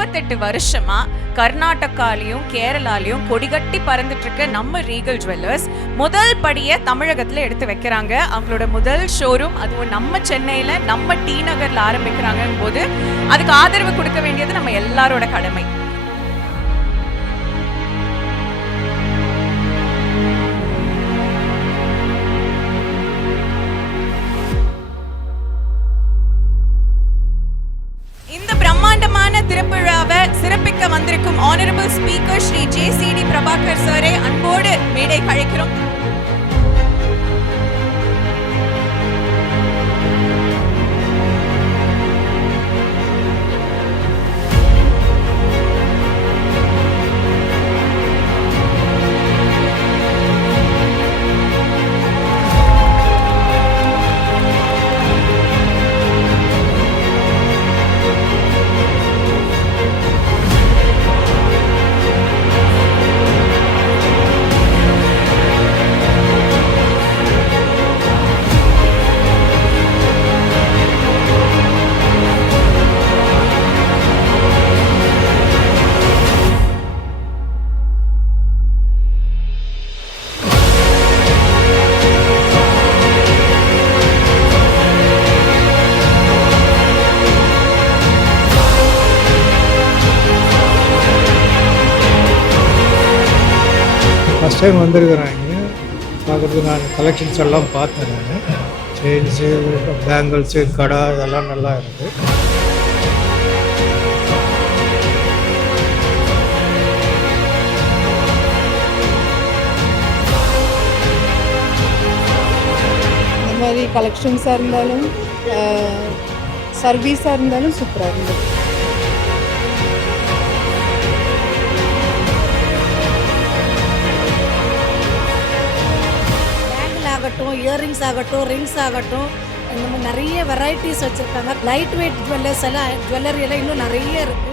38 வருஷமா கர்நாடகாலையும் கேரளாலையும் கொடிகட்டி பறந்துட்டு இருக்க நம்ம ரீகல் ஜுவல்லர்ஸ் முதல் படியை தமிழகத்துல எடுத்து வைக்கிறாங்க. அவங்களோட முதல் ஷோரூம் அதுவும் நம்ம சென்னையில நம்ம டி நகர்ல ஆரம்பிக்கிறாங்க போது அதுக்கு ஆதரவு கொடுக்க வேண்டியது நம்ம எல்லாரோட கடமை. திருவிழாவை சிறப்பிக்க வந்திருக்கும் ஆனரபிள் ஸ்பீக்கர் ஸ்ரீ ஜே.சி.டி. பிரபாகர் சாரை அன்போடு மேடை அழைக்கிறோம். ஃபஸ்ட் டைம் வந்திருக்கிறாங்க பார்க்குறதுக்கு. நான் கலெக்ஷன்ஸ் எல்லாம் பார்த்தேன். நான் செயின்ஸு, பேங்கிள்ஸு, கடை இதெல்லாம் நல்லா இருக்குது. இந்த மாதிரி கலெக்ஷன்ஸாக இருந்தாலும் சர்வீஸாக இருந்தாலும் சூப்பராக இருந்தது. ஆகட்டும், இயரிங்ஸ் ஆகட்டும், ரிங்ஸ் ஆகட்டும், இந்த மாதிரி நிறைய வெரைட்டிஸ் வச்சுருக்காங்க. லைட் வெயிட் ஜுவல்லர்ஸ் எல்லாம், ஜுவல்லரி எல்லாம் இன்னும் நிறைய இருக்குது.